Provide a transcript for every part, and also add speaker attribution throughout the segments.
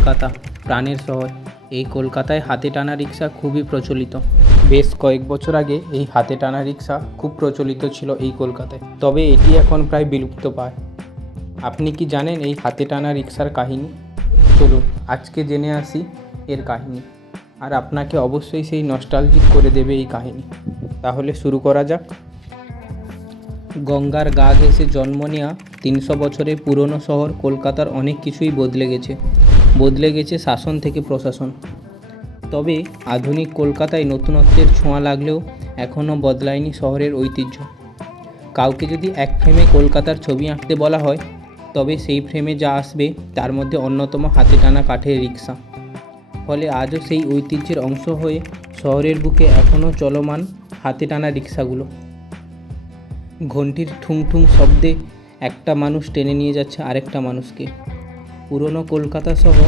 Speaker 1: কলকাতা, প্রাণের শহর। এই কলকাতায় হাতে টানা রিক্সা খুবই প্রচলিত। বেশ কয়েক বছর আগে এই হাতে টানা রিক্সা খুব প্রচলিত ছিল এই কলকাতায়। তবে এটি এখন প্রায় বিলুপ্ত পায়। আপনি কি জানেন এই হাতে টানা রিক্সার কাহিনী? চলুন, আজকে জেনে আসি এর কাহিনী। আর আপনাকে অবশ্যই সেই নস্টালজিক করে দেবে এই কাহিনী। তাহলে শুরু করা যাক। গঙ্গার গা ঘেঁষে জন্ম নেওয়া তিনশো বছরের পুরনো শহর কলকাতার অনেক কিছুই বদলে গেছে। বদলে গেছে শাসন থেকে প্রশাসন। তবে আধুনিক কলকাতায় নতুনত্বের ছোঁয়া লাগলেও এখনও বদলায়নি শহরের ঐতিহ্য। কাউকে যদি এক ফ্রেমে কলকাতার ছবি আঁকতে বলা হয়, তবে সেই ফ্রেমে যা আসবে তার মধ্যে অন্যতম হাতে টানা কাঠের রিক্সা ফলে আজও সেই ঐতিহ্যের অংশ হয়ে শহরের বুকে এখনও চলমান হাতে টানা রিক্সাগুলো ঘন্টির ঠুং ঠুং শব্দে একটা মানুষ টেনে নিয়ে যাচ্ছে আরেকটা মানুষকে। পুরনো কলকাতা সহ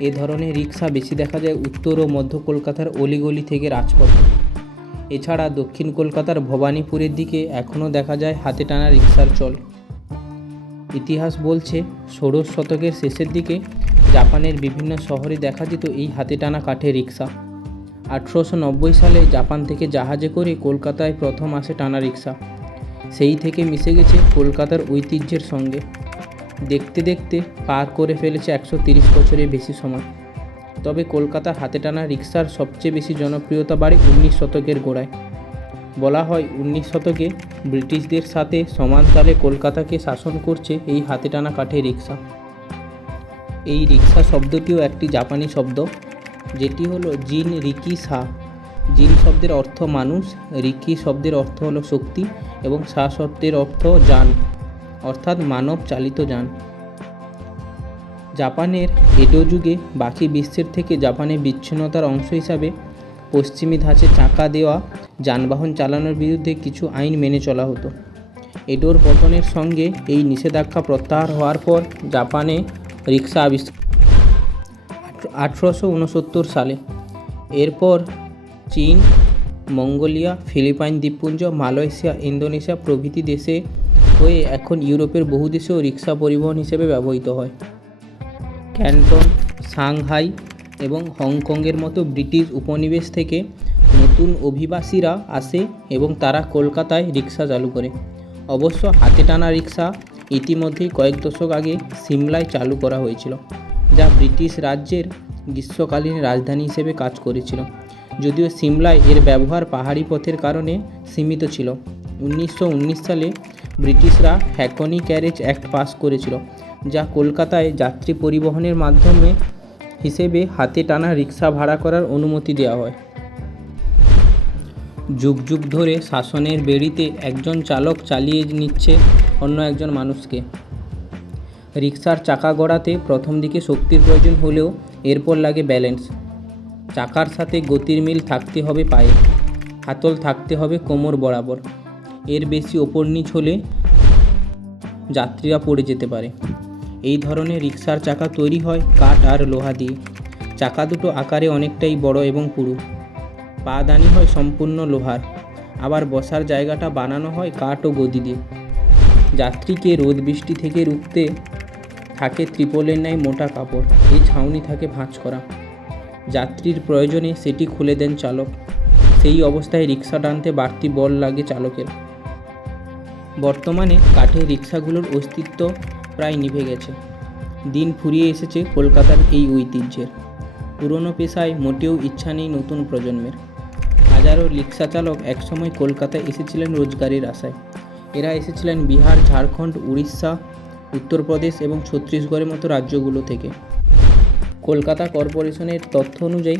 Speaker 1: এ ধরনের রিক্সা বেশি দেখা যায় উত্তর ও মধ্য কলকাতার অলিগলি থেকে রাজপথে। এছাড়া দক্ষিণ কলকাতার ভবানীপুরের দিকে এখনও দেখা যায় হাতে টানা রিক্সার চল। ইতিহাস বলছে, ষোড়শ শতকের শেষের দিকে জাপানের বিভিন্ন শহরে দেখা যেত এই হাতে টানা কাঠের রিক্সা আঠেরোশো নব্বই সালে জাপান থেকে জাহাজে করে কলকাতায় প্রথম আসে টানা রিক্সা সেই থেকে মিশে গেছে কলকাতার ঐতিহ্যের সঙ্গে। দেখতে দেখতে পার করে ফেলেছে একশো তিরিশ বছরের বেশি সময়। তবে কলকাতার হাতে টানা রিক্সার সবচেয়ে বেশি জনপ্রিয়তা বাড়ে উনিশ শতকের গোড়ায়। বলা হয় উনিশ শতকে ব্রিটিশদের সাথে সমান তালে কলকাতাকে শাসন করছে এই হাতে টানা কাঠের রিক্সা এই রিক্সা শব্দটিও একটি জাপানি শব্দ, যেটি হলো জিন রিকি সা। জিন শব্দের অর্থ মানুষ, রিকি শব্দের অর্থ হলো শক্তি এবং সা শব্দের অর্থ যান। অর্থাৎ মানব চালিত যান। জাপানের এডো যুগে বাকি বিশ্বের থেকে জাপানের বিচ্ছিন্নতার অংশ হিসাবে পশ্চিমী ধাঁচে চাকা দেওয়া, যানবাহন চালানোর বিরুদ্ধে কিছু আইন মেনে চলা হতো। এডোর পতনের সঙ্গে এই নিষেধাজ্ঞা প্রত্যাহার হওয়ার পর জাপানে রিক্সা আবিষ্কার আঠেরোশো উনসত্তর সালে। এরপর চীন, মঙ্গোলিয়া, ফিলিপাইন দ্বীপপুঞ্জ, মালয়েশিয়া, ইন্দোনেশিয়া প্রভৃতি দেশে হয়ে এখন ইউরোপের বহু দেশেও রিক্সা পরিবহন হিসেবে ব্যবহৃত হয়। ক্যান্টন, সাংহাই এবং হংকংয়ের মতো ব্রিটিশ উপনিবেশ থেকে নতুন অভিবাসীরা আসে এবং তারা কলকাতায় রিক্সা চালু করে। অবশ্য হাতে টানা রিক্সা ইতিমধ্যেই কয়েক দশক আগে সিমলায় চালু করা হয়েছিল, যা ব্রিটিশ রাজ্যের গ্রীষ্মকালীন রাজধানী হিসেবে কাজ করেছিল। যদিও সিমলায় এর ব্যবহার পাহাড়ি পথের কারণে সীমিত ছিল। উনিশশো উনিশ সালে ব্রিটিশরা হ্যাকনি ক্যারেজ অ্যাক্ট পাস করেছিল, যা কলকাতায় যাত্রী পরিবহনের মাধ্যমে হিসেবে হাতে টানা রিক্সা ভাড়া করার অনুমতি দেওয়া হয়। যুগ যুগ ধরে শাসনের বেড়িতে একজন চালক চালিয়ে নিচ্ছে অন্য একজন মানুষকে। রিক্সার চাকা গড়াতে প্রথম দিকে শক্তির প্রয়োজন হলেও এরপর লাগে ব্যালেন্স। চাকার সাথে গতির মিল থাকতে হবে পায়ে, হাতল থাকতে হবে কোমর বরাবর। এর বেশি ওপর নিচ হলে যাত্রীরা পড়ে যেতে পারে। এই ধরনের রিক্সার চাকা তৈরি হয় কাঠ আর লোহা দিয়ে। চাকা দুটো আকারে অনেকটাই বড় এবং পুরু। পাদানি হয় সম্পূর্ণ লোহার। আবার বসার জায়গাটা বানানো হয় কাঠ ও গদি দিয়ে। যাত্রীকে রোদ বৃষ্টি থেকে রুখতে থাকে ত্রিপলের ন্যায় মোটা কাপড়। এই ছাউনি থাকে ভাঁজ করা। যাত্রীর প্রয়োজনে সেটি খুলে দেন চালক। সেই অবস্থায় রিক্সা টানতে বাড়তি বল লাগে চালকের। বর্তমানে কাঠের রিক্সাগুলোর অস্তিত্ব প্রায় নিভে গেছে। দিন ফুরিয়ে এসেছে কলকাতার এই ঐতিহ্যের। পুরনো পেশায় মোটেও ইচ্ছা নেই নতুন প্রজন্মের। হাজারো রিক্সা চালক একসময় কলকাতায় এসেছিলেন রোজগারের আশায়। এরা এসেছিলেন বিহার, ঝাড়খণ্ড, উড়িষ্যা, উত্তরপ্রদেশ এবং ছত্তিশগড়ের মতো রাজ্যগুলো থেকে। কলকাতা কর্পোরেশনের তথ্য অনুযায়ী,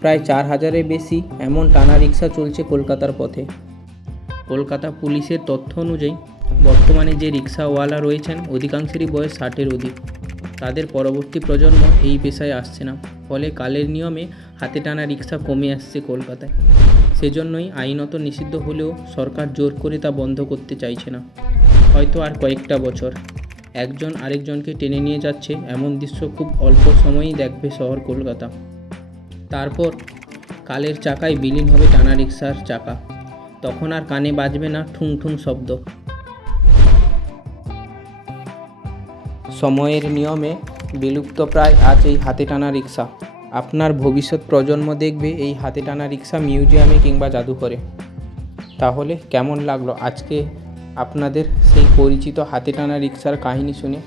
Speaker 1: প্রায় চার হাজারের বেশি এমন টানা রিক্সা চলছে কলকাতার পথে। কলকাতা পুলিশের তথ্য অনুযায়ী, বর্তমানে যে রিক্সাওয়ালা রয়েছেন, অধিকাংশেরই বয়স ষাটের অধিক। তাদের পরবর্তী প্রজন্ম এই পেশায় আসছে না। ফলে কালের নিয়মে হাতে টানা রিক্সা কমে আসছে কলকাতায়। সেজন্যই আইনত নিষিদ্ধ হলেও সরকার জোর করে তা বন্ধ করতে চাইছে না। হয়তো আর কয়েকটা বছর। একজন আরেকজনকে টেনে নিয়ে যাচ্ছে এমন দৃশ্য খুব অল্প সময়েই দেখবে শহর কলকাতা। তারপর কালের চাকায় বিলীন হবে টানা রিক্সার চাকা। তখন আর কানে বাজবে না ঠুং ঠুং শব্দ। সময়ের নিয়মে বিলুপ্ত প্রায় আজ এই হাতে টানা রিক্সা। আপনার ভবিষ্যৎ প্রজন্ম দেখবে এই হাতে টানা রিক্সা মিউজিয়ামে কিংবা জাদুঘরে। তাহলে কেমন লাগল আজকে আপনাদের সেই পরিচিত হাতে টানা রিক্সার কাহিনী শুনে?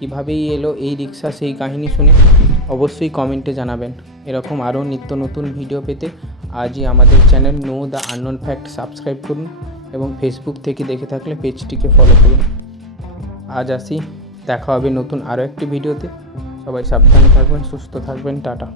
Speaker 1: কীভাবেই এলো এই রিক্সা সেই কাহিনী শুনে? অবশ্যই কমেন্টে জানাবেন। এরকম আরও নিত্য নতুন ভিডিও পেতে আজই আমাদের channel know the unknown fact subscribe করুন এবং ফেসবুক থেকে দেখে থাকলে পেজটিকে ফলো করুন। আজ আসি, দেখা হবে নতুন আরও একটি ভিডিওতে। সবাই সাবধানে থাকবেন, সুস্থ থাকবেন, টাটা।